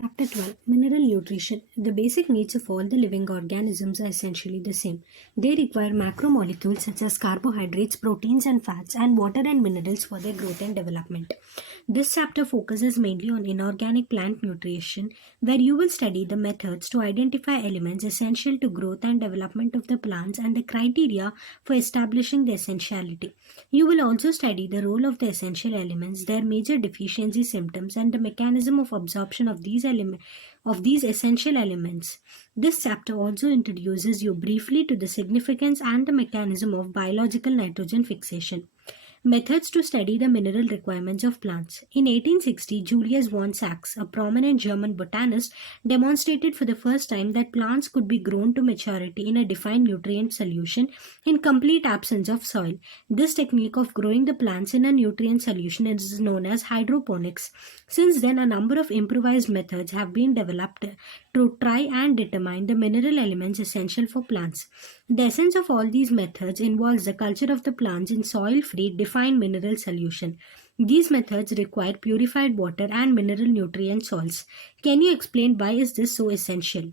Chapter 12 Mineral Nutrition. The basic needs of all the living organisms are essentially the same. They require macromolecules such as carbohydrates, proteins, and fats, and water and minerals for their growth and development. This chapter focuses mainly on inorganic plant nutrition, where you will study the methods to identify elements essential to growth and development of the plants and the criteria for establishing the essentiality. You will also study the role of the essential elements, their major deficiency symptoms, and the mechanism of absorption of these essential elements. This chapter also introduces you briefly to the significance and the mechanism of biological nitrogen fixation. Methods to study the mineral requirements of plants. In 1860, Julius von Sachs, a prominent German botanist, demonstrated for the first time that plants could be grown to maturity in a defined nutrient solution in complete absence of soil. This technique of growing the plants in a nutrient solution is known as hydroponics. Since then, a number of improvised methods have been developed to try and determine the mineral elements essential for plants. The essence of all these methods involves the culture of the plants in soil-free, defined mineral solution. These methods require purified water and mineral nutrient salts. Can you explain why is this so essential?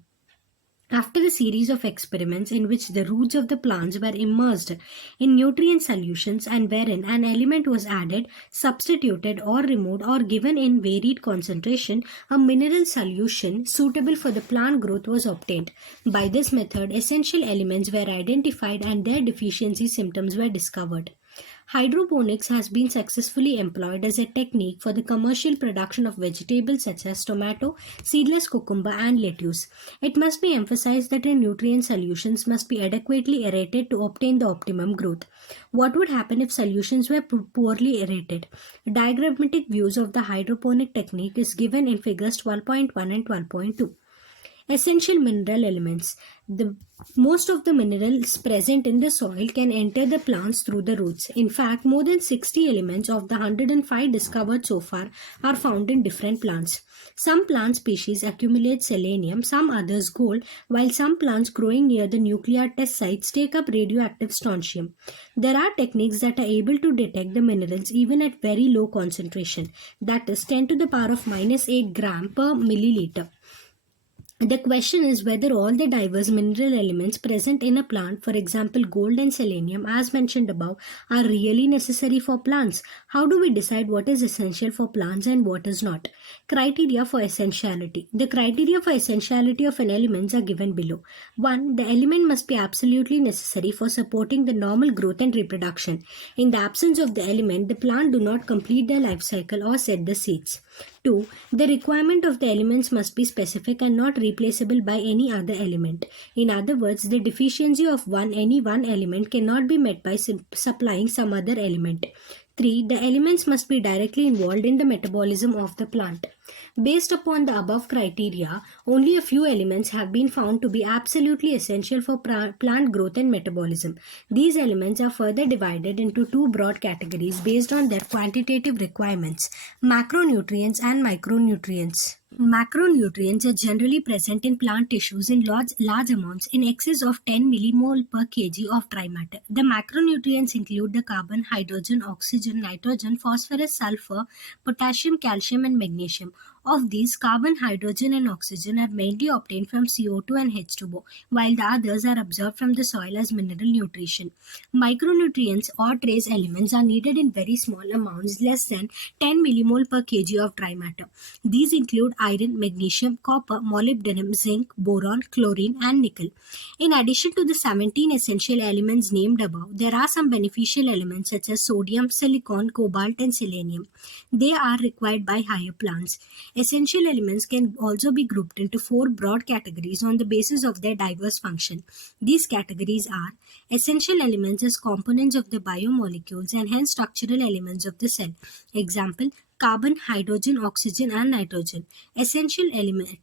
After a series of experiments in which the roots of the plants were immersed in nutrient solutions and wherein an element was added, substituted, or removed or given in varied concentration, a mineral solution suitable for the plant growth was obtained. By this method, essential elements were identified and their deficiency symptoms were discovered. Hydroponics has been successfully employed as a technique for the commercial production of vegetables such as tomato, seedless cucumber, and lettuce. It must be emphasized that the nutrient solutions must be adequately aerated to obtain the optimum growth. What would happen if solutions were poorly aerated? Diagrammatic views of the hydroponic technique is given in figures 12.1 and 12.2. Essential mineral elements. The most of the minerals present in the soil can enter the plants through the roots. In fact, more than 60 elements of the 105 discovered so far are found in different plants. Some plant species accumulate selenium, some others gold, while some plants growing near the nuclear test sites take up radioactive strontium. There are techniques that are able to detect the minerals even at very low concentration, that is 10 to the power of minus 8 gram per milliliter. The question is whether all the diverse mineral elements present in a plant, for example gold and selenium as mentioned above, are really necessary for plants. How do we decide what is essential for plants and what is not? Criteria for essentiality. The criteria for essentiality of an element are given below. 1. The element must be absolutely necessary for supporting the normal growth and reproduction. In the absence of the element, the plant do not complete their life cycle or set the seeds. 2. The requirement of the elements must be specific and not replaceable by any other element. In other words, the deficiency of any one element cannot be met by supplying some other element. 3. The elements must be directly involved in the metabolism of the plant. Based upon the above criteria, only a few elements have been found to be absolutely essential for plant growth and metabolism. These elements are further divided into two broad categories based on their quantitative requirements: macronutrients and micronutrients. Macronutrients are generally present in plant tissues in large amounts in excess of 10 millimole per kg of dry matter. The macronutrients include the carbon, hydrogen, oxygen, nitrogen, phosphorus, sulfur, potassium, calcium, and magnesium. Of these, carbon, hydrogen, and oxygen are mainly obtained from CO2 and H2O, while the others are absorbed from the soil as mineral nutrition. Micronutrients or trace elements are needed in very small amounts, less than 10 millimole per kg of dry matter. These include iron, magnesium, copper, molybdenum, zinc, boron, chlorine, and nickel. In addition to the 17 essential elements named above, there are some beneficial elements such as sodium, silicon, cobalt, and selenium. They are required by higher plants. Essential elements can also be grouped into four broad categories on the basis of their diverse function. These categories are essential elements as components of the biomolecules and hence structural elements of the cell. Example: carbon, hydrogen, oxygen, and nitrogen.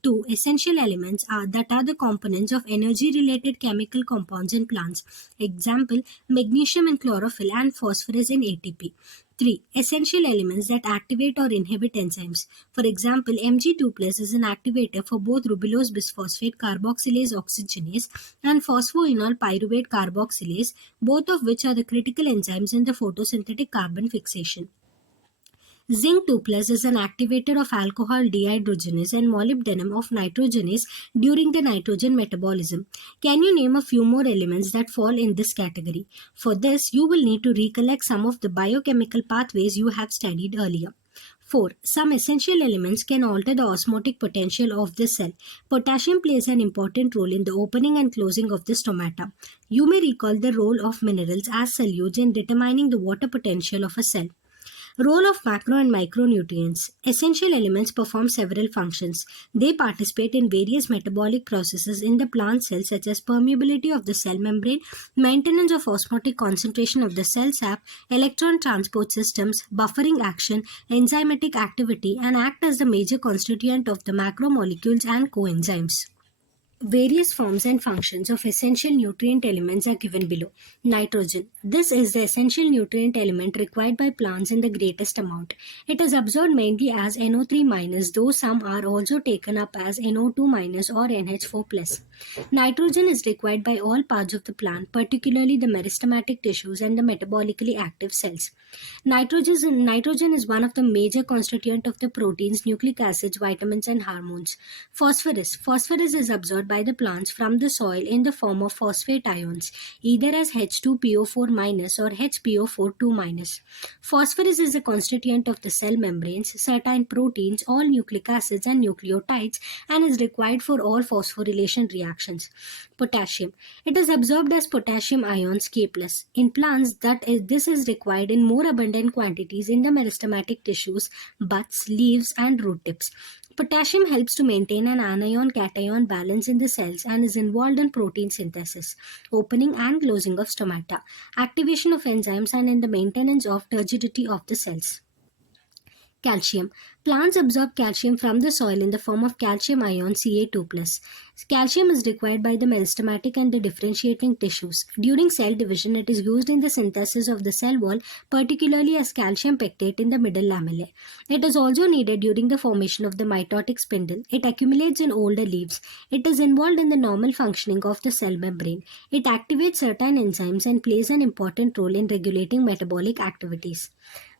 Two essential elements are that are the components of energy-related chemical compounds in plants. Example: magnesium in chlorophyll and phosphorus in ATP. 3. Essential elements that activate or inhibit enzymes. For example, Mg2 plus is an activator for both ribulose bisphosphate carboxylase oxygenase and phosphoenol pyruvate carboxylase, both of which are the critical enzymes in the photosynthetic carbon fixation. Zinc 2 plus is an activator of alcohol dehydrogenase and molybdenum of nitrogenase during the nitrogen metabolism. Can you name a few more elements that fall in this category? For this, you will need to recollect some of the biochemical pathways you have studied earlier. 4. Some essential elements can alter the osmotic potential of the cell. Potassium plays an important role in the opening and closing of the stomata. You may recall the role of minerals as solutes in determining the water potential of a cell. Role of macro and micronutrients. Essential elements perform several functions. They participate in various metabolic processes in the plant cell such as permeability of the cell membrane, maintenance of osmotic concentration of the cell sap, electron transport systems, buffering action, enzymatic activity, and act as the major constituent of the macromolecules and coenzymes. Various forms and functions of essential nutrient elements are given below. Nitrogen. This is the essential nutrient element required by plants in the greatest amount. It is absorbed mainly as NO3-, though some are also taken up as NO2- or NH4+. Nitrogen is required by all parts of the plant, particularly the meristematic tissues and the metabolically active cells. Nitrogen is one of the major constituents of the proteins, nucleic acids, vitamins, and hormones. Phosphorus. Phosphorus is absorbed by the plants from the soil in the form of phosphate ions, either as H2PO4- or HPO42-. Phosphorus is a constituent of the cell membranes, certain proteins, all nucleic acids, and nucleotides, and is required for all phosphorylation reactions. Potassium. It is absorbed as potassium ions K+. In plants, this is required in more abundant quantities in the meristematic tissues, buds, leaves, and root tips. Potassium helps to maintain an anion-cation balance in the cells and is involved in protein synthesis, opening and closing of stomata, activation of enzymes, and in the maintenance of turgidity of the cells. Calcium. Plants absorb calcium from the soil in the form of calcium ion Ca2+. Calcium is required by the meristematic and the differentiating tissues. During cell division, it is used in the synthesis of the cell wall, particularly as calcium pectate in the middle lamellae. It is also needed during the formation of the mitotic spindle. It accumulates in older leaves. It is involved in the normal functioning of the cell membrane. It activates certain enzymes and plays an important role in regulating metabolic activities.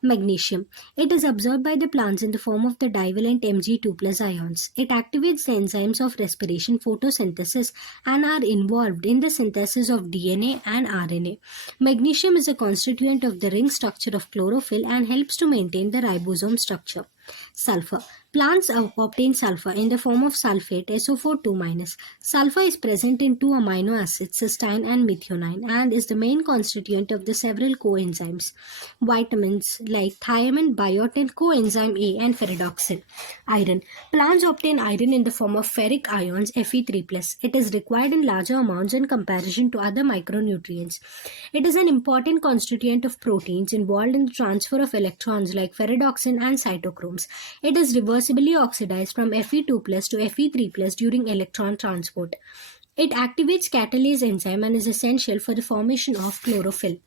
Magnesium. It is absorbed by the plants in the form of the divalent Mg2+ ions. It activates the enzymes of respiration, photosynthesis, and are involved in the synthesis of DNA and RNA. Magnesium is a constituent of the ring structure of chlorophyll and helps to maintain the ribosome structure. Sulfur. Plants obtain sulfur in the form of sulfate SO4 2-. Sulfur is present in two amino acids, cysteine and methionine, and is the main constituent of the several coenzymes. Vitamins like thiamine, biotin, coenzyme A, and ferredoxin. Iron. Plants obtain iron in the form of ferric ions Fe3+. It is required in larger amounts in comparison to other micronutrients. It is an important constituent of proteins involved in the transfer of electrons like ferredoxin and cytochromes. It is reversibly oxidized from Fe2+ to Fe3+ during electron transport. It activates catalase enzyme and is essential for the formation of chlorophyll.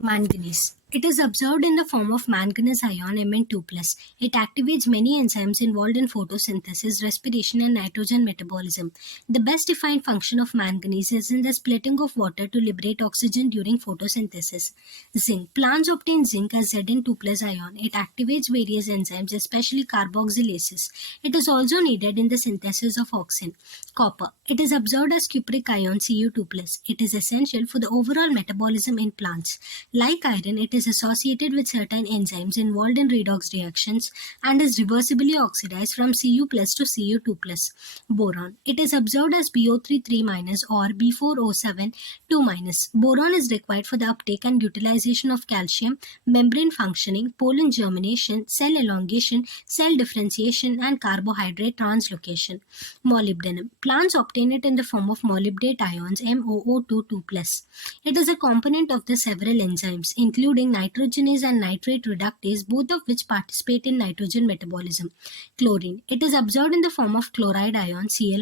Manganese. It is absorbed in the form of manganese ion Mn2+. It activates many enzymes involved in photosynthesis, respiration, and nitrogen metabolism. The best defined function of manganese is in the splitting of water to liberate oxygen during photosynthesis. Zinc. Plants obtain zinc as Zn2+ ion. It activates various enzymes, especially carboxylases. It is also needed in the synthesis of auxin. Copper. It is absorbed as cupric ion Cu2+. It is essential for the overall metabolism in plants. Like iron, it is associated with certain enzymes involved in redox reactions and is reversibly oxidized from Cu+ to Cu2+. Boron. It is absorbed as BO3 3- or B4O7 2-. Boron is required for the uptake and utilization of calcium, membrane functioning, pollen germination, cell elongation, cell differentiation, and carbohydrate translocation. Molybdenum. Plants obtain it in the form of molybdate ions MOO2 2+. It is a component of the several enzymes, including nitrogenase and nitrate reductase, both of which participate in nitrogen metabolism. Chlorine. It is absorbed in the form of chloride ion Cl-.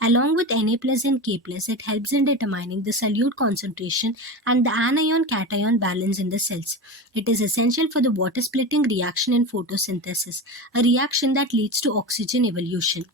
Along with Na+ and K+, it helps in determining the solute concentration and the anion-cation balance in the cells. It is essential for the water-splitting reaction in photosynthesis, a reaction that leads to oxygen evolution.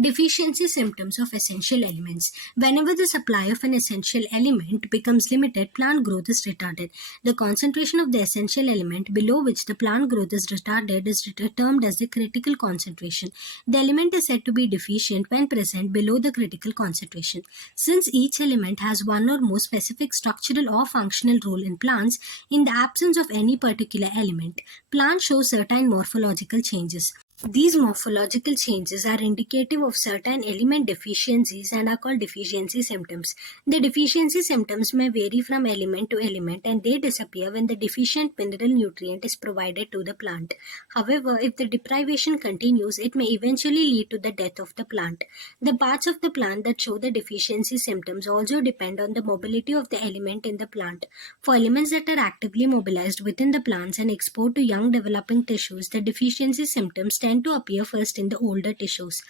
Deficiency symptoms of essential elements. Whenever the supply of an essential element becomes limited, plant growth is retarded. The concentration of the essential element below which the plant growth is retarded is termed as the critical concentration. The element is said to be deficient when present below the critical concentration. Since each element has one or more specific structural or functional role in plants, in the absence of any particular element, plants show certain morphological changes. These morphological changes are indicative of certain element deficiencies and are called deficiency symptoms. The deficiency symptoms may vary from element to element and they disappear when the deficient mineral nutrient is provided to the plant. However, if the deprivation continues, it may eventually lead to the death of the plant. The parts of the plant that show the deficiency symptoms also depend on the mobility of the element in the plant. For elements that are actively mobilized within the plants and exposed to young developing tissues, the deficiency symptoms tend to appear first in the older tissues.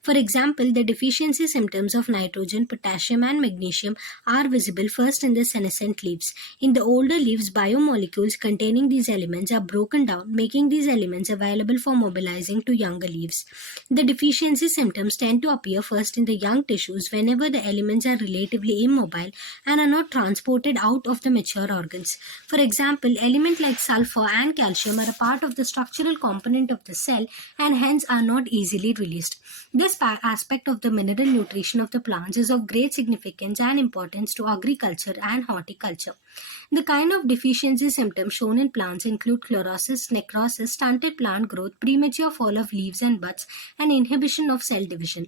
For example, the deficiency symptoms of nitrogen, potassium, and magnesium are visible first in the senescent leaves. In the older leaves, biomolecules containing these elements are broken down, making these elements available for mobilizing to younger leaves. The deficiency symptoms tend to appear first in the young tissues whenever the elements are relatively immobile and are not transported out of the mature organs. For example, elements like sulfur and calcium are a part of the structural component of the cell and hence are not easily released. This aspect of the mineral nutrition of the plants is of great significance and importance to agriculture and horticulture. The kind of deficiency symptoms shown in plants include chlorosis, necrosis, stunted plant growth, premature fall of leaves and buds, and inhibition of cell division.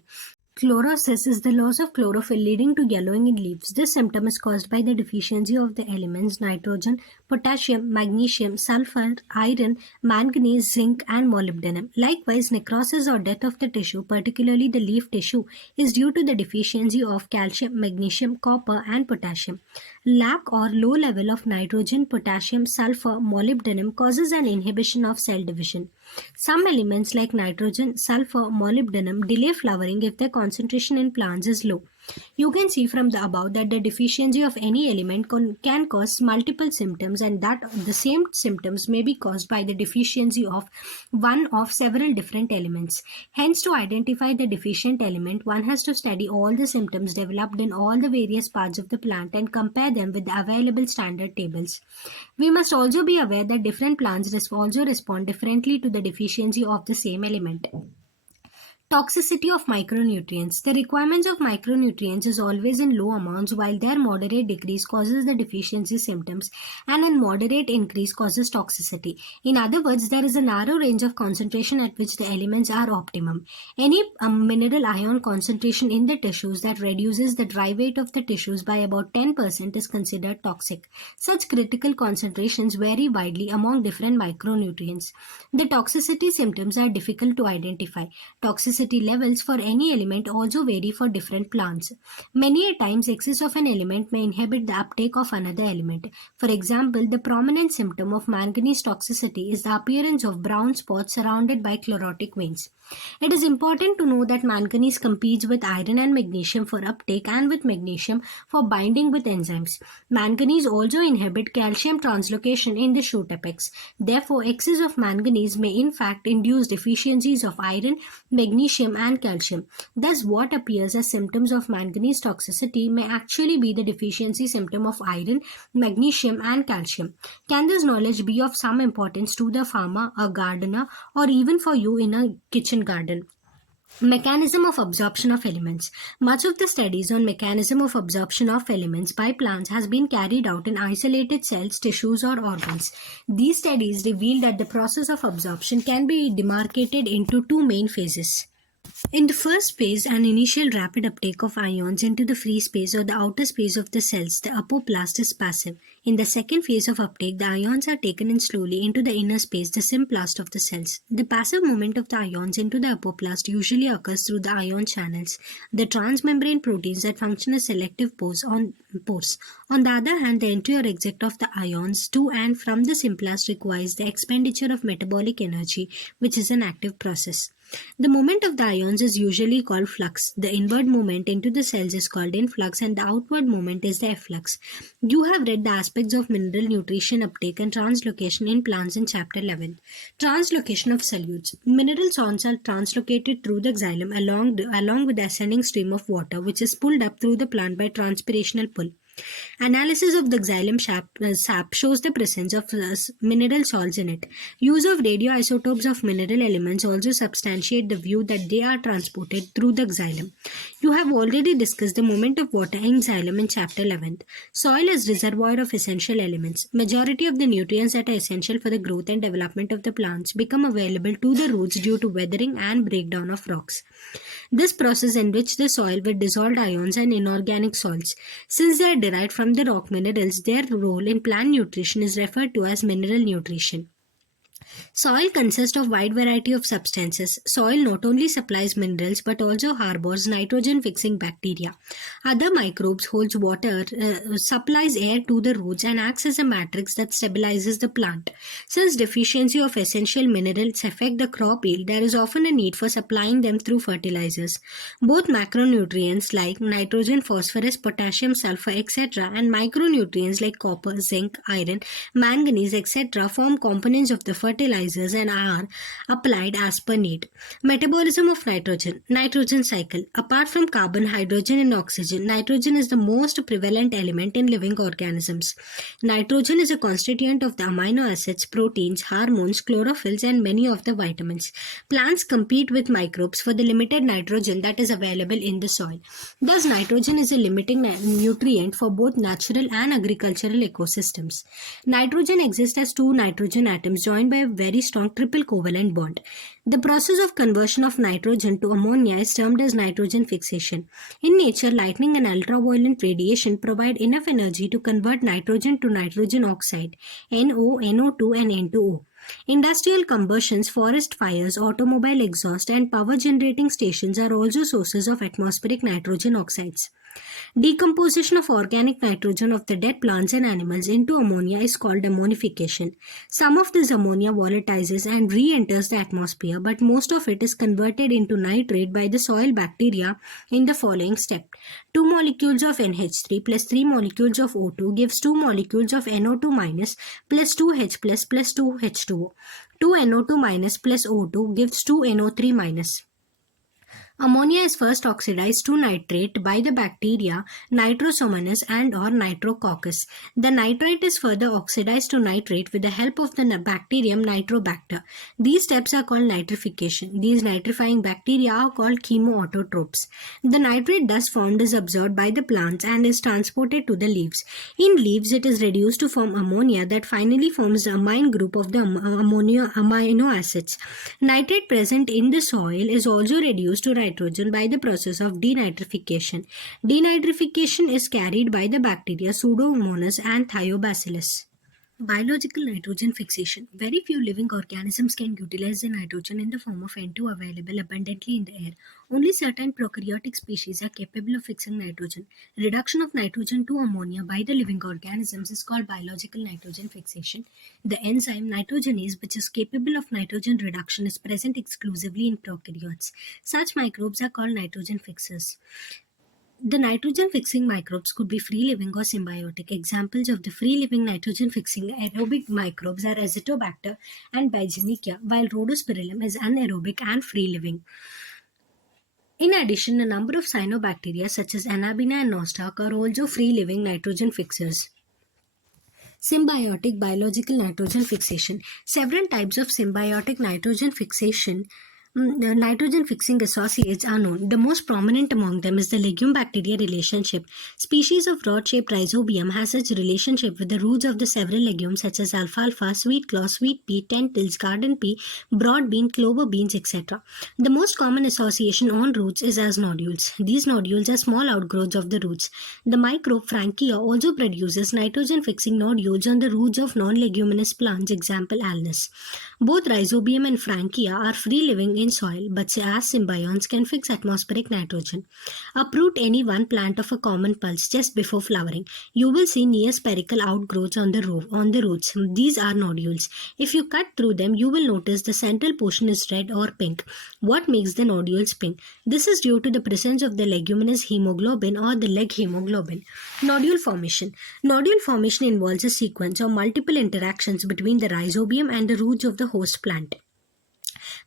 Chlorosis is the loss of chlorophyll leading to yellowing in leaves. This symptom is caused by the deficiency of the elements nitrogen, potassium, magnesium, sulfur, iron, manganese, zinc, and molybdenum. Likewise, necrosis or death of the tissue, particularly the leaf tissue, is due to the deficiency of calcium, magnesium, copper, and potassium. Lack or low level of nitrogen, potassium, sulfur, molybdenum causes an inhibition of cell division. Some elements like nitrogen, sulfur, molybdenum delay flowering if their concentration in plants is low. You can see from the above that the deficiency of any element can cause multiple symptoms and that the same symptoms may be caused by the deficiency of one of several different elements. Hence, to identify the deficient element, one has to study all the symptoms developed in all the various parts of the plant and compare them with the available standard tables. We must also be aware that different plants also respond differently to the deficiency of the same element. Toxicity of micronutrients. The requirements of micronutrients is always in low amounts while their moderate decrease causes the deficiency symptoms and a moderate increase causes toxicity. In other words, there is a narrow range of concentration at which the elements are optimum. Any mineral ion concentration in the tissues that reduces the dry weight of the tissues by about 10% is considered toxic. Such critical concentrations vary widely among different micronutrients. The toxicity symptoms are difficult to identify. Toxicity levels for any element also vary for different plants. Many a times, excess of an element may inhibit the uptake of another element. For example, the prominent symptom of manganese toxicity is the appearance of brown spots surrounded by chlorotic veins. It is important to know that manganese competes with iron and magnesium for uptake and with magnesium for binding with enzymes. Manganese also inhibits calcium translocation in the shoot apex. Therefore, excess of manganese may in fact induce deficiencies of iron, magnesium, and calcium. Thus, what appears as symptoms of manganese toxicity may actually be the deficiency symptom of iron, magnesium, and calcium. Can this knowledge be of some importance to the farmer, a gardener, or even for you in a kitchen garden? Mechanism of absorption of elements. Much of the studies on mechanism of absorption of elements by plants has been carried out in isolated cells, tissues, or organs. These studies reveal that the process of absorption can be demarcated into two main phases. In the first phase, an initial rapid uptake of ions into the free space or the outer space of the cells, the apoplast is passive. In the second phase of uptake, the ions are taken in slowly into the inner space, the symplast of the cells. The passive movement of the ions into the apoplast usually occurs through the ion channels, the transmembrane proteins that function as selective pores. On the other hand, the entry or exit of the ions to and from the symplast requires the expenditure of metabolic energy, which is an active process. The movement of the ions is usually called flux. The inward movement into the cells is called influx and the outward movement is the efflux. You have read the aspects of mineral nutrition uptake and translocation in plants in chapter 11. Translocation of solutes. Mineral salts are translocated through the xylem along with the ascending stream of water which is pulled up through the plant by transpirational pull. Analysis of the xylem sap shows the presence of mineral salts in it. Use of radioisotopes of mineral elements also substantiate the view that they are transported through the xylem. You have already discussed the movement of water in xylem in chapter 11. Soil is reservoir of essential elements. Majority of the nutrients that are essential for the growth and development of the plants become available to the roots due to weathering and breakdown of rocks. This process enriches the soil with dissolved ions and inorganic salts. Since they are derived from the rock minerals, their role in plant nutrition is referred to as mineral nutrition. Soil consists of wide variety of substances. Soil not only supplies minerals but also harbors nitrogen-fixing bacteria. Other microbes holds water, supplies air to the roots and acts as a matrix that stabilizes the plant. Since deficiency of essential minerals affect the crop yield, there is often a need for supplying them through fertilizers. Both macronutrients like nitrogen, phosphorus, potassium, sulfur, etc. and micronutrients like copper, zinc, iron, manganese, etc. form components of the fertilizers and are applied as per need. Metabolism of nitrogen. Nitrogen cycle. Apart from carbon, hydrogen and oxygen, nitrogen is the most prevalent element in living organisms. Nitrogen is a constituent of the amino acids, proteins, hormones, chlorophylls and many of the vitamins. Plants compete with microbes for the limited nitrogen that is available in the soil. Thus, nitrogen is a limiting nutrient for both natural and agricultural ecosystems. Nitrogen exists as two nitrogen atoms joined by a very strong triple covalent bond. The process of conversion of nitrogen to ammonia is termed as nitrogen fixation. In nature, lightning and ultraviolet radiation provide enough energy to convert nitrogen to nitrogen oxide, NO, NO2 and N2O. Industrial combustions, forest fires, automobile exhaust and power generating stations are also sources of atmospheric nitrogen oxides. Decomposition of organic nitrogen of the dead plants and animals into ammonia is called ammonification. Some of this ammonia volatilizes and re-enters the atmosphere, but most of it is converted into nitrate by the soil bacteria in the following step. 2 molecules of NH3 plus 3 molecules of O2 gives 2 molecules of NO2 minus plus 2H plus 2H2O. 2 NO2 minus plus O2 gives 2 NO3 minus. Ammonia is first oxidized to nitrate by the bacteria Nitrosomonas and or Nitrococcus. The nitrate is further oxidized to nitrate with the help of the bacterium Nitrobacter. These steps are called nitrification. These nitrifying bacteria are called chemoautotropes. The nitrate thus formed is absorbed by the plants and is transported to the leaves. In leaves, it is reduced to form ammonia that finally forms the amine group of the amino acids. Nitrate present in the soil is also reduced to nitrogen by the process of denitrification. Denitrification is carried by the bacteria Pseudomonas and Thiobacillus. Biological nitrogen fixation. Very few living organisms can utilize the nitrogen in the form of N2 available abundantly in the air. Only certain prokaryotic species are capable of fixing nitrogen. Reduction of nitrogen to ammonia by the living organisms is called biological nitrogen fixation. The enzyme nitrogenase, which is capable of nitrogen reduction, is present exclusively in prokaryotes. Such microbes are called nitrogen fixers. The nitrogen-fixing microbes could be free-living or symbiotic. Examples of the free-living nitrogen-fixing aerobic microbes are Azotobacter and Bigenicia, while Rhodospirillum is anaerobic and free-living. In addition, a number of cyanobacteria such as Anabina and Nostoc are also free-living nitrogen fixers. Symbiotic biological nitrogen fixation. Several types of symbiotic nitrogen fixing associates are known. The most prominent among them is the legume-bacteria relationship. Species of rod-shaped rhizobium has such relationship with the roots of the several legumes such as alfalfa, sweet claw, sweet pea, lentils, garden pea, broad bean, clover beans, etc. The most common association on roots is as nodules. These nodules are small outgrowths of the roots. The microbe Frankia also produces nitrogen-fixing nodules on the roots of non-leguminous plants, example alnus. Both rhizobium and Frankia are free-living in soil, but as symbionts can fix atmospheric nitrogen. Uproot any one plant of a common pulse just before flowering. You will see near spherical outgrowths on the roots. These are nodules. If you cut through them, you will notice the central portion is red or pink. What makes the nodules pink? This is due to the presence of the leguminous hemoglobin or the leg hemoglobin. Nodule formation. Nodule formation involves a sequence of multiple interactions between the rhizobium and the roots of the host plant.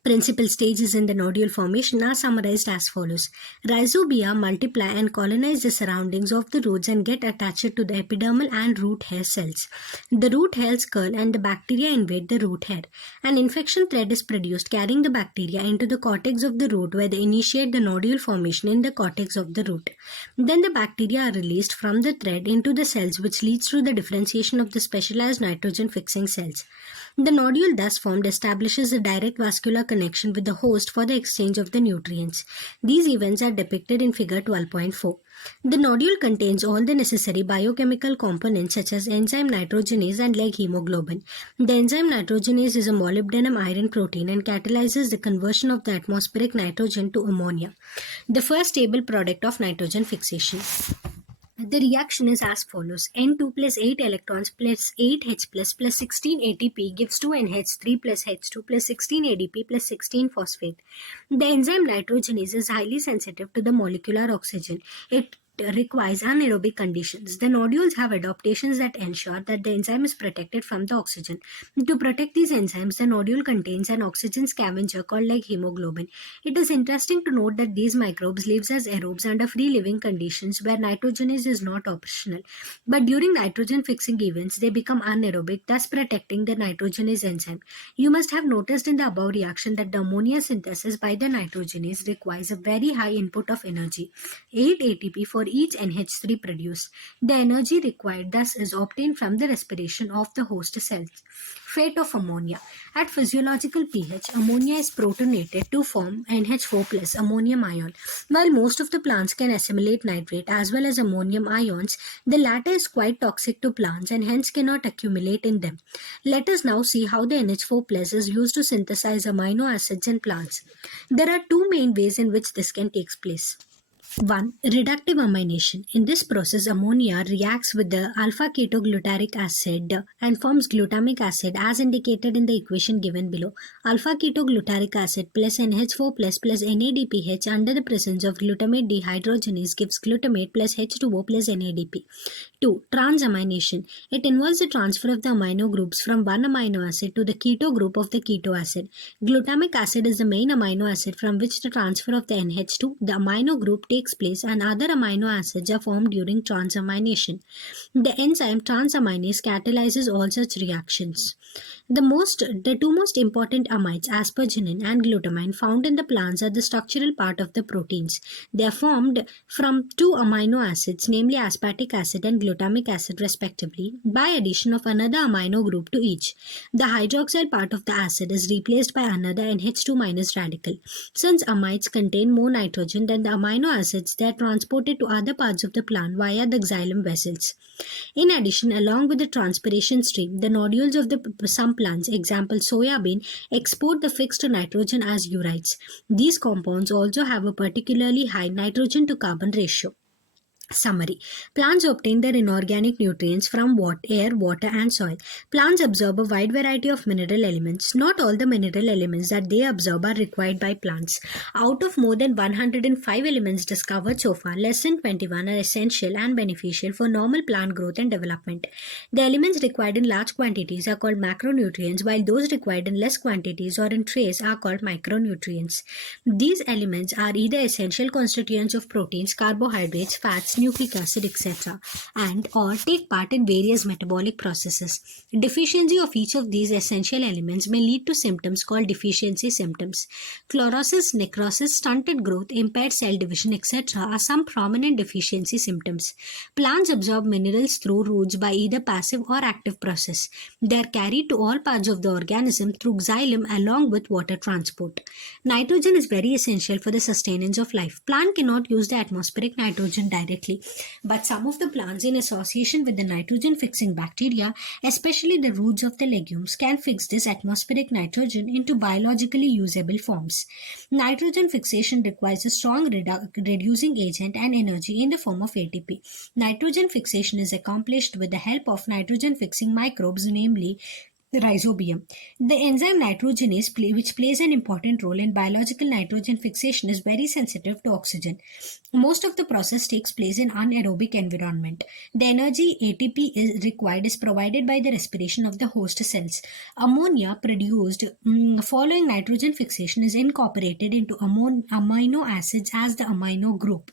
Principal stages in the nodule formation are summarized as follows. Rhizobia multiply and colonize the surroundings of the roots and get attached to the epidermal and root hair cells. The root hairs curl and the bacteria invade the root hair. An infection thread is produced carrying the bacteria into the cortex of the root where they initiate the nodule formation in the cortex of the root. Then the bacteria are released from the thread into the cells, which leads to the differentiation of the specialized nitrogen fixing cells. The nodule thus formed establishes a direct vascular connection with the host for the exchange of the nutrients. These events are depicted in figure 12.4. The nodule contains all the necessary biochemical components such as enzyme nitrogenase and leg hemoglobin. The enzyme nitrogenase is a molybdenum iron protein and catalyzes the conversion of the atmospheric nitrogen to ammonia, the first stable product of nitrogen fixation. The reaction is as follows. N2 plus 8 electrons plus 8 H plus 16 ATP gives 2 NH3 plus H2 plus 16 ADP plus 16 phosphate. The enzyme nitrogenase is highly sensitive to the molecular oxygen. It requires anaerobic conditions. The nodules have adaptations that ensure that the enzyme is protected from the oxygen. To protect these enzymes, the nodule contains an oxygen scavenger called like hemoglobin. It is interesting to note that these microbes live as aerobes under free living conditions where nitrogenase is not optional. But during nitrogen fixing events, they become anaerobic, thus protecting the nitrogenase enzyme. You must have noticed in the above reaction that the ammonia synthesis by the nitrogenase requires a very high input of energy, 8 ATP for each NH3 produced. The energy required thus is obtained from the respiration of the host cells. Fate of ammonia. At physiological pH, ammonia is protonated to form NH4 plus ammonium ion. While most of the plants can assimilate nitrate as well as ammonium ions, the latter is quite toxic to plants and hence cannot accumulate in them. Let us now see how the NH4 plus is used to synthesize amino acids in plants. There are two main ways in which this can take place. 1. Reductive amination. In this process, ammonia reacts with the alpha-ketoglutaric acid and forms glutamic acid as indicated in the equation given below. Alpha-ketoglutaric acid plus NH4 plus NADPH under the presence of glutamate dehydrogenase gives glutamate plus H2O plus NADP. 2. Transamination. It involves the transfer of the amino groups from one amino acid to the keto group of the keto acid. Glutamic acid is the main amino acid from which the transfer of the NH2, the amino group, takes place and other amino acids are formed during transamination. The enzyme transaminase catalyzes all such reactions. The two most important amides, asparagine and glutamine, found in the plants are the structural part of the proteins. They are formed from two amino acids, namely aspartic acid and glutamic acid respectively, by addition of another amino group to each. The hydroxyl part of the acid is replaced by another NH2- radical. Since amides contain more nitrogen than the amino acids, they are transported to other parts of the plant via the xylem vessels. In addition, along with the transpiration stream, the nodules of some plants, example soybean, export the fixed nitrogen as urites. These compounds also have a particularly high nitrogen to carbon ratio. Summary. Plants obtain their inorganic nutrients from air, water and soil. Plants absorb a wide variety of mineral elements. Not all the mineral elements that they absorb are required by plants. Out of more than 105 elements discovered so far, less than 21 are essential and beneficial for normal plant growth and development. The elements required in large quantities are called macronutrients, while those required in less quantities or in trace are called micronutrients. These elements are either essential constituents of proteins, carbohydrates, fats, nucleic acid, etc., and or take part in various metabolic processes. Deficiency of each of these essential elements may lead to symptoms called deficiency symptoms. Chlorosis, necrosis, stunted growth, impaired cell division, etc. are some prominent deficiency symptoms. Plants absorb minerals through roots by either passive or active process. They are carried to all parts of the organism through xylem along with water transport. Nitrogen is very essential for the sustenance of life. Plant cannot use the atmospheric nitrogen directly directly. But some of the plants, in association with the nitrogen fixing bacteria, especially the roots of the legumes, can fix this atmospheric nitrogen into biologically usable forms. Nitrogen fixation requires a strong reducing agent and energy in the form of ATP. Nitrogen fixation is accomplished with the help of nitrogen fixing microbes, namely rhizobium. The enzyme nitrogenase, which plays an important role in biological nitrogen fixation, is very sensitive to oxygen. Most of the process takes place in anaerobic environment. The energy ATP is required is provided by the respiration of the host cells. Ammonia produced following nitrogen fixation is incorporated into amino acids as the amino group.